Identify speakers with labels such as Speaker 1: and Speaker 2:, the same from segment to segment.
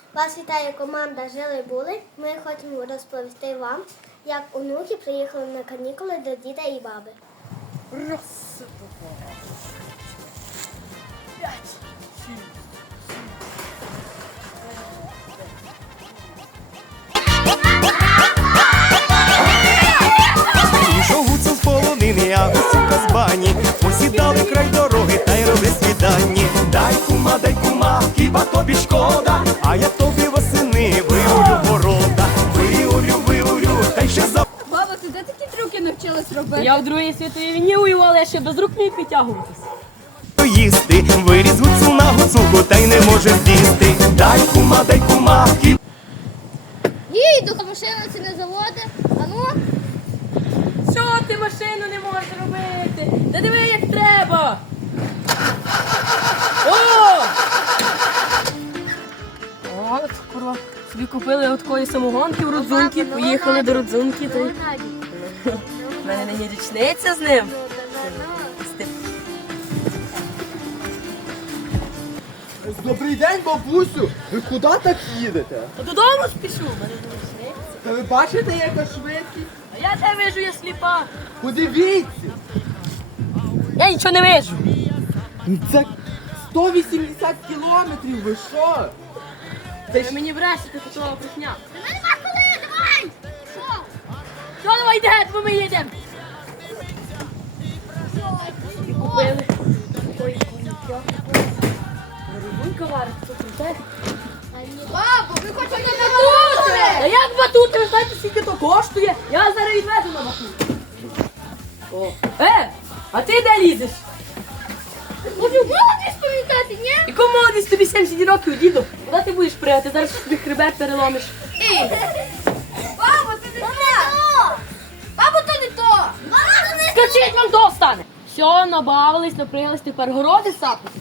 Speaker 1: Вас вітає команда «Жили-були». Ми хочемо розповісти вам, як онуки приїхали на канікули до діда і баби.
Speaker 2: Раз, два, п'ять, шість.
Speaker 3: Ішов гуцул з полонини, а гуцулка з бані. Посідали край дороги та й роблять свідання. Дай кума, хіба тобі шкода? А я тобі восени виорю города. Виорю, та й ще за...
Speaker 4: Баба, ти де такі трюки навчилась робити?
Speaker 5: Я в Другій світовій війні воювала, я ще без рук не підтягуватись.
Speaker 3: їсти. Виріс гуцул на гуцулку, та й не може з'їсти. Дай кума, хіба...
Speaker 1: Їду, машина це не заводи. А ну?
Speaker 5: Що ти машину не можеш робити? Та диви, як треба! О! От, курва, собі купили такої самогонки в Рудзунки, поїхали до Рудзунки. У мене нині річниця з ним.
Speaker 2: Добрий день, бабусю! Ви куди так їдете?
Speaker 5: Та додому спішу, в мене річниця.
Speaker 2: Та ви бачите, яка швидкість?
Speaker 5: А я тебе вижу, я сліпа.
Speaker 2: Подивіться!
Speaker 5: Я нічого не вижу.
Speaker 2: Це 180 кілометрів, ви що?
Speaker 5: Ви мені брешете, то того брехня.
Speaker 1: Нема коли, давай! Що?
Speaker 5: Що, давай, йде, бо ми їдемо. І купили. Ой, коньяк. Рудзунка варить, що круте.
Speaker 1: Бабу, ви хочете на батути?
Speaker 5: Та як батути? Ви знаєте, скільки то коштує? Я зараз відведу на батут. О. А ти де лізеш?
Speaker 1: Хочу молодість повітати, ні?
Speaker 5: І кому молодість тобі 70 років, діду? Куди ти будеш пригати? Зараз собі хребет переломиш.
Speaker 1: Бабу, ти не то! Бабу, то не то!
Speaker 5: Скачіть, вам то стане. Все, набавились, напряглись, тепер городи сапати.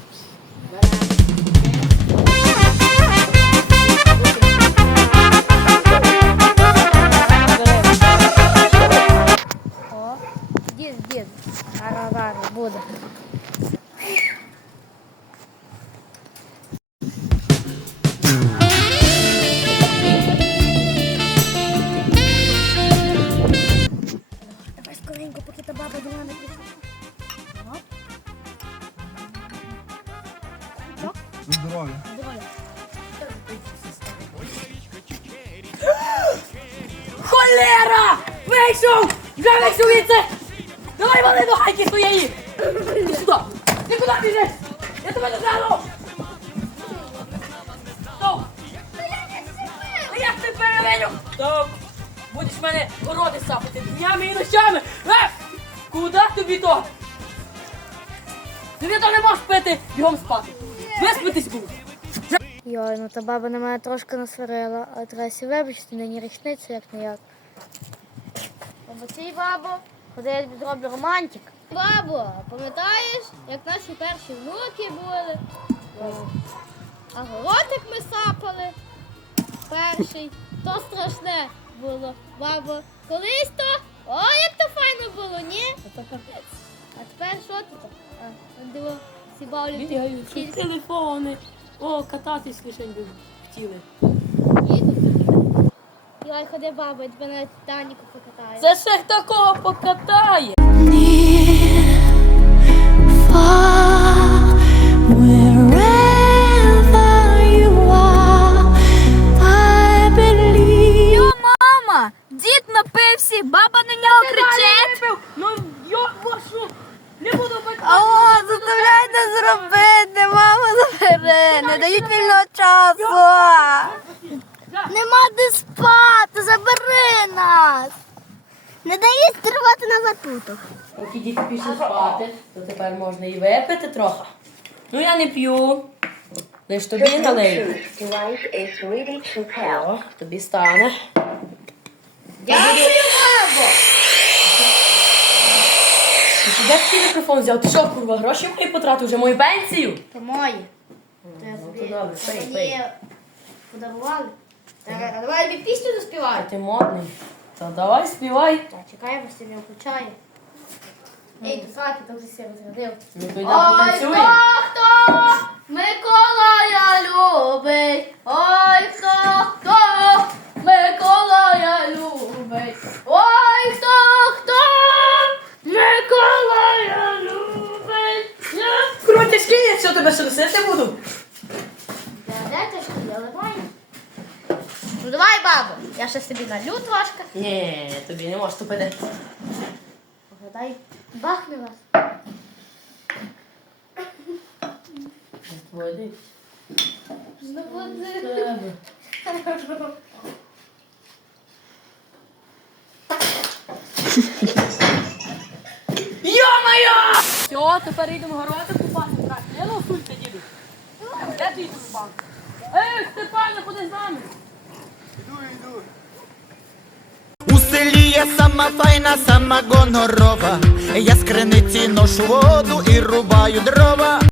Speaker 1: О, дід, зараз буде. Давай скоренько, поки та баба до мене прийшла.
Speaker 2: Здоров'я.
Speaker 5: Холера! Вийшов! Вже вийшов від це! Давай вали до гайки своєї! Іди сюди! Ти куди біжиш? Я тебе не зану! Стоп! А як ти перевиню? Стоп! Будеш в мене городи сапати днями і ночами! Куди тобі то? Тобі то не можеш пити, бігом спати! Виспитись будеш!
Speaker 1: Йой, ну та баба на мене трошки насварила, а треба сі вибачити, нині річниця, як не як. Побачи, бабо, ходи, я тобі зроблю романтик. Бабо, пам'ятаєш, як наші перші внуки були? А городик ми сапали. Перший. То страшне було. Бабо, колись то, ой, як то файно було, ні? То капець. А тепер що тут? Диво, ці бавлю
Speaker 5: Бігають, телефони. О, кататись лишень би хотіли.
Speaker 1: Йой, ходи, баба, я тебе на Титаніку покатаю.
Speaker 5: Це ще такого покатає.
Speaker 4: Мама, дід напився, баба на нього кричить.
Speaker 5: Ну, йо, вашу, не буду бити.
Speaker 4: Алло, заставляйте зробити, мама забери, не дають вільного часу.
Speaker 1: Нема де спати, забери нас. Не дають стервати на батутах.
Speaker 5: Поки діти пішли спати, то тепер можна і випити трохи. Ну, я не п'ю. Лиш тобі налию. О, тобі стане.
Speaker 1: Дякую, бабо.
Speaker 5: Ти де такий мікрофон взяв? Ти що, курва, гроші мої потратив, вже мою пенсію?
Speaker 1: То мої.
Speaker 5: Ну, то добре, пий, пий.
Speaker 1: Мені подарували. А давай я тобі пісню
Speaker 5: А
Speaker 1: заспіваю.
Speaker 5: ти модний. Та давай співай.
Speaker 1: Так, чекай, бо сильно включає. Ей, до хаки, там вже все розрядив.
Speaker 5: Ну, то йдемо потанцюємо.
Speaker 1: Хто Миколая любить, ой, хто
Speaker 5: тебе струсити буду.
Speaker 1: Де ти ж я ливаю? Ну давай, бабо, я ще собі налю трошки.
Speaker 5: Ні, тобі не можеш тупити.
Speaker 1: Погадай, бахне вас.
Speaker 5: Води.
Speaker 1: Знову
Speaker 5: Тебе. Йо-моє! Все, тепер йдемо городи купати. Так, не лосуйся, діду. Де твій турбан? Ей, Степане, ходи з нами.
Speaker 3: У селі є сама файна, сама гонорова. Я з криниці ношу воду і рубаю дрова.